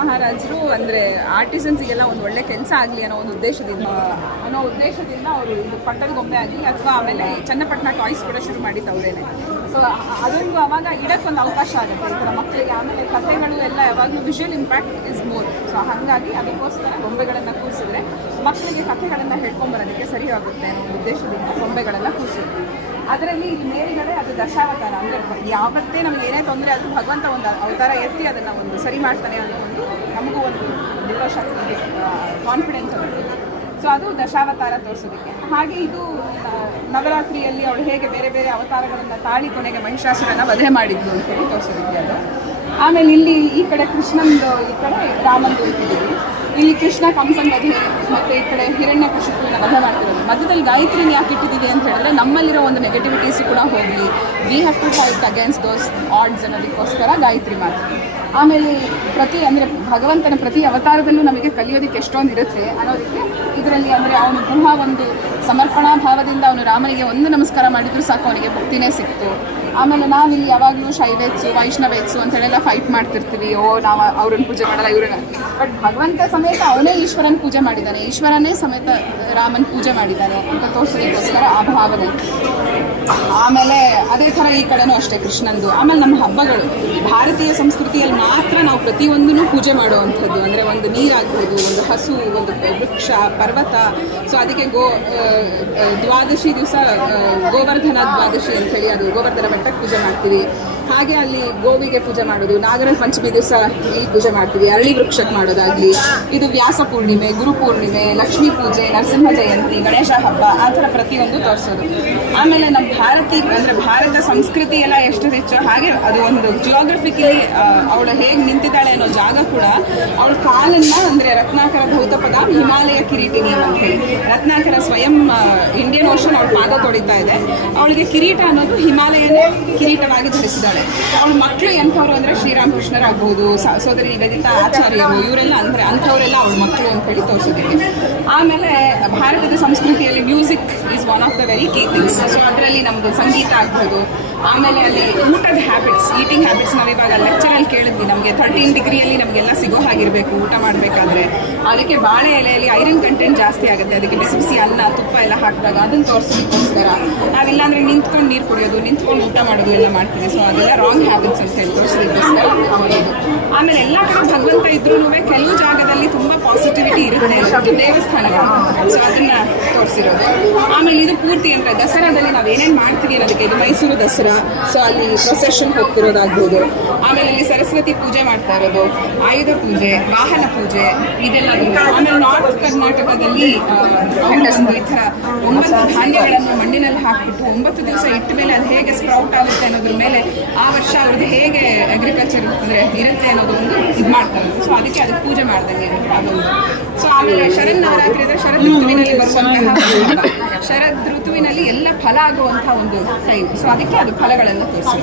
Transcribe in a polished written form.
ಮಹಾರಾಜರು ಅಂದರೆ ಆರ್ಟಿಸನ್ಸಿಗೆಲ್ಲ ಒಂದು ಒಳ್ಳೆ ಕೆಲಸ ಆಗಲಿ ಅನ್ನೋ ಒಂದು ಉದ್ದೇಶದಿಂದ ಅವರು ಇದು ಪಟ್ಟದ ಗೊಂಬೆ ಆಗಲಿ ಅಥವಾ ಆಮೇಲೆ ಚನ್ನಪಟ್ಟಣ ಟಾಯ್ಸ್ ಕೂಡ ಶುರು ಮಾಡಿದ್ದು ಅವರೇನೆ. ಸೊ ಅದೊಂದು ಅವಾಗ ಇಡಕ್ಕೊಂದು ಅವಕಾಶ ಆಗುತ್ತೆ ಈ ಥರ ಮಕ್ಕಳಿಗೆ. ಆಮೇಲೆ ಕಥೆಗಳು ಎಲ್ಲ ಯಾವಾಗಲೂ visual impact is more. So ಹಾಗಾಗಿ ಅದಕ್ಕೋಸ್ಕರ ಗೊಂಬೆಗಳನ್ನು ಕೂರಿಸಿದ್ರೆ ಮಕ್ಕಳಿಗೆ ಕಥೆಗಳನ್ನು ಹೇಳ್ಕೊಂಬರೋದಕ್ಕೆ ಸರಿ ಆಗುತ್ತೆ ಅನ್ನೋ ಉದ್ದೇಶದಿಂದ ಗೊಂಬೆಗಳೆಲ್ಲ ಕೂರಿಸಿದ್ರು. ಅದರಲ್ಲಿ ಇಲ್ಲಿ ಮೇಲ್ಗಡೆ ಅದು ದಶಾವತಾರ, ಅಂದರೆ ಯಾವತ್ತೇ ನಮಗೆ ಏನೇ ತೊಂದರೆ ಅದು ಭಗವಂತ ಒಂದು ಅವತಾರ ಎತ್ತಿ ಅದನ್ನು ಒಂದು ಸರಿ ಮಾಡ್ತಾನೆ ಅನ್ನೋ ಒಂದು ನಮಗೂ ಒಂದು ಶಕ್ತಿ ಕಾನ್ಫಿಡೆನ್ಸ್ ಆಗುತ್ತೆ. ಸೊ ಅದು ದಶಾವತಾರ ತೋರಿಸೋದಕ್ಕೆ. ಹಾಗೆ ಇದು ನವರಾತ್ರಿಯಲ್ಲಿ ಅವಳು ಹೇಗೆ ಬೇರೆ ಬೇರೆ ಅವತಾರಗಳನ್ನು ತಾಳಿ ಕೊನೆಗೆ ಮಹಿಷಾಸುರನ ವಧೆ ಮಾಡಿದ್ದು ಅಂತೇಳಿ ತೋರಿಸೋದಕ್ಕೆ ಅದು. ಆಮೇಲೆ ಇಲ್ಲಿ ಈ ಕಡೆ ಕೃಷ್ಣಂದು, ಈ ಕಡೆ ರಾಮಂದು ಇಟ್ಟಿದ್ದೀವಿ. ಇಲ್ಲಿ ಕೃಷ್ಣ ಕಂಸನ್ ವಧೆ ಮತ್ತು ಈ ಕಡೆ ಹಿರಣ್ಯಕಶಿಪುವಿನ ವಧೆ ಮಾಡ್ತಿರೋದು. ಮಧ್ಯದಲ್ಲಿ ಗಾಯತ್ರಿನ ಯಾಕೆ ಇಟ್ಟಿದ್ದೀವಿ ಅಂತ ಹೇಳಿದ್ರೆ ನಮ್ಮಲ್ಲಿರೋ ಒಂದು ನೆಗೆಟಿವಿಟೀಸು ಕೂಡ ಹೋಗಲಿ, we have to fight against those odds ಅನ್ನೋದಕ್ಕೋಸ್ಕರ ಗಾಯತ್ರಿ ಮಾತು. ಆಮೇಲೆ ಭಗವಂತನ ಪ್ರತಿ ಅವತಾರದಲ್ಲೂ ನಮಗೆ ಕಲಿಯೋದಕ್ಕೆ ಎಷ್ಟೊಂದು ಇರುತ್ತೆ ಅನ್ನೋದಕ್ಕೆ ಇದರಲ್ಲಿ ಅಂದರೆ ಅವನು ಪುನಃ ಒಂದು ಸಮರ್ಪಣಾ ಭಾವದಿಂದ ಅವನು ರಾಮನಿಗೆ ಒಂದು ನಮಸ್ಕಾರ ಮಾಡಿದ್ರು ಸಾಕು ಅವನಿಗೆ ಮುಕ್ತಿನೇ ಸಿಕ್ತು. ಆಮೇಲೆ ನಾವಿಲ್ಲಿ ಯಾವಾಗಲೂ ಶೈವೇತ್ಸು ವೈಷ್ಣವೇತ್ಸು ಅಂತೇಳೆಲ್ಲ ಫೈಟ್ ಮಾಡ್ತಿರ್ತೀವಿ, ನಾವು ಅವ್ರನ್ನ ಪೂಜೆ ಮಾಡಲ್ಲ ಇವ್ರನ್ನ. ಬಟ್ ಭಗವಂತ ಸಮೇತ ಅವನೇ ಈಶ್ವರನ ಪೂಜೆ ಮಾಡಿದ್ದಾನೆ, ಈಶ್ವರನೇ ಸಮೇತ ರಾಮನ ಪೂಜೆ ಮಾಡಿದ್ದಾನೆ ಅಂತ ತೋರಿಸೋದಕ್ಕೋಸ್ಕರ ಆ ಭಾವನೆ. ಆಮೇಲೆ ಅದೇ ಥರ ಈ ಕಡೆನೂ ಅಷ್ಟೇ ಕೃಷ್ಣಂದು. ಆಮೇಲೆ ನಮ್ಮ ಹಬ್ಬಗಳು ಭಾರತೀಯ ಸಂಸ್ಕೃತಿಯಲ್ಲಿ ಮಾತ್ರ ನಾವು ಪ್ರತಿಯೊಂದನ್ನು ಪೂಜೆ ಮಾಡುವಂಥದ್ದು. ಅಂದರೆ ಒಂದು ನೀರಾಗ್ಬೋದು, ಒಂದು ಹಸು, ಒಂದು ವೃಕ್ಷ, ಪರ್ವತ. ಸೊ ಅದಕ್ಕೆ ದ್ವಾದಶಿ ದಿವಸ ಗೋವರ್ಧನ ದ್ವಾದಶಿ ಅಂಥೇಳಿ ಅದು ಗೋವರ್ಧನ ಬೆಟ್ಟಕ್ಕೆ ಪೂಜೆ ಮಾಡ್ತೀವಿ. ಹಾಗೆ ಅಲ್ಲಿ ಗೋವಿಗೆ ಪೂಜೆ ಮಾಡೋದು, ನಾಗರ ಪಂಚಮಿ ದಿವಸ ಇಲ್ಲಿ ಪೂಜೆ ಮಾಡ್ತೀವಿ, ಅರಳಿ ವೃಕ್ಷಕ್ಕೆ ಮಾಡೋದಾಗಲಿ. ಇದು ವ್ಯಾಸ ಪೂರ್ಣಿಮೆ, ಗುರು ಪೂರ್ಣಿಮೆ, ಲಕ್ಷ್ಮೀ ಪೂಜೆ, ನರಸಿಂಹ ಜಯಂತಿ, ಗಣೇಶ ಹಬ್ಬ, ಆ ಥರ ಪ್ರತಿಯೊಂದು ತೋರಿಸೋದು. ಆಮೇಲೆ ನಮ್ಮ ಭಾರತ ಸಂಸ್ಕೃತಿ ಎಲ್ಲ ಎಷ್ಟು ರಿಚ್, ಹಾಗೆ ಅದು ಒಂದು ಜಿಯೋಗ್ರಫಿಕಲಿ ಅವಳು ಹೇಗೆ ನಿಂತಿದ್ದಾಳೆ ಅನ್ನೋ ಜಾಗ ಕೂಡ ಅವಳ ಕಾಲನ್ನ ಅಂದರೆ ರತ್ನಾಕರ ಧೌತಪದ ಹಿಮಾಲಯ ಕಿರೀಟಿನಿ ಅಂತ ಹೇಳಿ, ರತ್ನಾಕರ ಸ್ವಯಂ ಇಂಡಿಯನ್ ಓಷನ್ ಅವಳ ಪಾದ ತೊಡಿತಾ ಇದೆ. ಅವಳಿಗೆ ಕಿರೀಟ ಅನ್ನೋದು ಹಿಮಾಲಯನೇ ಕಿರೀಟವಾಗಿ ಧರಿಸಿದಾಳೆ. ಅವಳ ಮಕ್ಕಳು ಎಂಥವ್ರು ಅಂದರೆ ಶ್ರೀರಾಮಕೃಷ್ಣರಾಗ್ಬೋದು, ಸೋದರಿ ನಿವೇದಿತಾ ಆಚಾರ್ಯರು, ಇವರೆಲ್ಲ ಅಂದರೆ ಅಂಥವರೆಲ್ಲ ಅವಳ ಮಕ್ಕಳು ಅಂತ ಹೇಳಿ ತೋರಿಸೋದಕ್ಕೆ. ಆಮೇಲೆ ಭಾರತದ ಸಂಸ್ಕೃತಿಯಲ್ಲಿ music is one of the very key things. So ಅದರಲ್ಲಿ ನಮ್ಮದು ಸಂಗೀತ ಆಗ್ಬೋದು. ಆಮೇಲೆ ಅಲ್ಲಿ ಊಟದ ಹ್ಯಾಬಿಟ್ಸ್, ಈಟಿಂಗ್ ಹ್ಯಾಬಿಟ್ಸ್, ನಾವಿವಾಗ ಲೆಕ್ಚರಲ್ಲಿ ಕೇಳಿದ್ವಿ, ನಮಗೆ 13 ಡಿಗ್ರಿಯಲ್ಲಿ ನಮಗೆಲ್ಲ ಸಿಗೋ ಹಾಗಿರಬೇಕು ಊಟ ಮಾಡಬೇಕಾದ್ರೆ. ಅದಕ್ಕೆ ಬಾಳೆ ಎಲೆಯಲ್ಲಿ ಐರನ್ ಕಂಟೆಂಟ್ ಜಾಸ್ತಿ ಆಗುತ್ತೆ, ಅದಕ್ಕೆ ಬಿಸಿ ಬಿಸಿ ಅನ್ನ ತುಪ್ಪ ಎಲ್ಲ ಹಾಕಿದಾಗ ಅದನ್ನು ತೋರಿಸೋದಕ್ಕೋಸ್ಕರ. ನಾವಿಲ್ಲ ಅಂದರೆ ನಿಂತ್ಕೊಂಡು ನೀರು ಕುಡಿಯೋದು, ನಿಂತ್ಕೊಂಡು ಊಟ ಮಾಡೋದು ಎಲ್ಲ ಮಾಡ್ತೀವಿ. ಸೊ ಅದೆಲ್ಲ ರಾಂಗ್ ಹ್ಯಾಬಿಟ್ಸ್ ಅಂತ ಹೇಳಿ ತೋರಿಸೋದಕ್ಕೋಸ್ಕರ ಮಾಡೋದು. ಆಮೇಲೆ ಎಲ್ಲ ಕಡೆ ಭಗವಂತ ಇದ್ರೂ ಕೆಲವು ಜಾಗದಲ್ಲಿ ತುಂಬ ಪಾಸಿಟಿವಿಟಿ ಇರುತ್ತೆ ದೇವಸ್ಥಾನಗಳು. ಸೊ ಅದನ್ನು ತೋರಿಸಿರೋದು. ಆಮೇಲೆ ಇದು ಪೂರ್ತಿ ಅಂದರೆ ದಸರಾದಲ್ಲಿ ನಾವು ಏನೇನು ಮಾಡ್ತೀವಿ ಅನ್ನೋದಕ್ಕೆ, ಇದು ಮೈಸೂರು ದಸರಾ. ಸೊ ಅಲ್ಲಿ ಪ್ರೊಸೆಷನ್ ಹೋಗ್ತಿರೋದಾಗ್ಬೋದು. ಆಮೇಲೆ ಇಲ್ಲಿ ಸರಸ್ವತಿ ಪೂಜೆ ಮಾಡ್ತಾ ಇರೋದು, ಆಯುಧ ಪೂಜೆ, ವಾಹನ ಪೂಜೆ, ಇದೆಲ್ಲ. ಆಮೇಲೆ ನಾರ್ತ್ ಕರ್ನಾಟಕದಲ್ಲಿ ಒಂದು ಈ ಥರ 9 ಧಾನ್ಯಗಳನ್ನು ಮಣ್ಣಿನಲ್ಲಿ ಹಾಕ್ಬಿಟ್ಟು 9 ದಿವಸ ಇಟ್ಟ ಮೇಲೆ ಅದು ಹೇಗೆ ಸ್ಪ್ರೌಟ್ ಆಗುತ್ತೆ ಅನ್ನೋದ್ರ ಮೇಲೆ ಆ ವರ್ಷ ಅವ್ರದ್ದು ಹೇಗೆ ಅಗ್ರಿಕಲ್ಚರ್ ಅಂದರೆ ಇರುತ್ತೆ ಅನ್ನೋದು ಒಂದು ಇದು ಮಾಡ್ತಾರೆ. ಸೊ ಅದಕ್ಕೆ ಪೂಜೆ ಮಾಡ್ದಂಗೆ ಅದೊಂದು. ಸೊ ಆಮೇಲೆ ಶರದ್ ನವರಾತ್ರಿ ಅಂದರೆ ಶರದ್ ಋತುವಿನಲ್ಲಿ ಬರುವಂತಹ, ಶರದ್ ಋತುವಿನಲ್ಲಿ ಎಲ್ಲ ಫಲ ಆಗುವಂಥ ಒಂದು ಟೈಮ್. ಸೊ ಅದಕ್ಕೆ ಅದು ಫಲಗಳನ್ನು ತೋರಿಸಿ.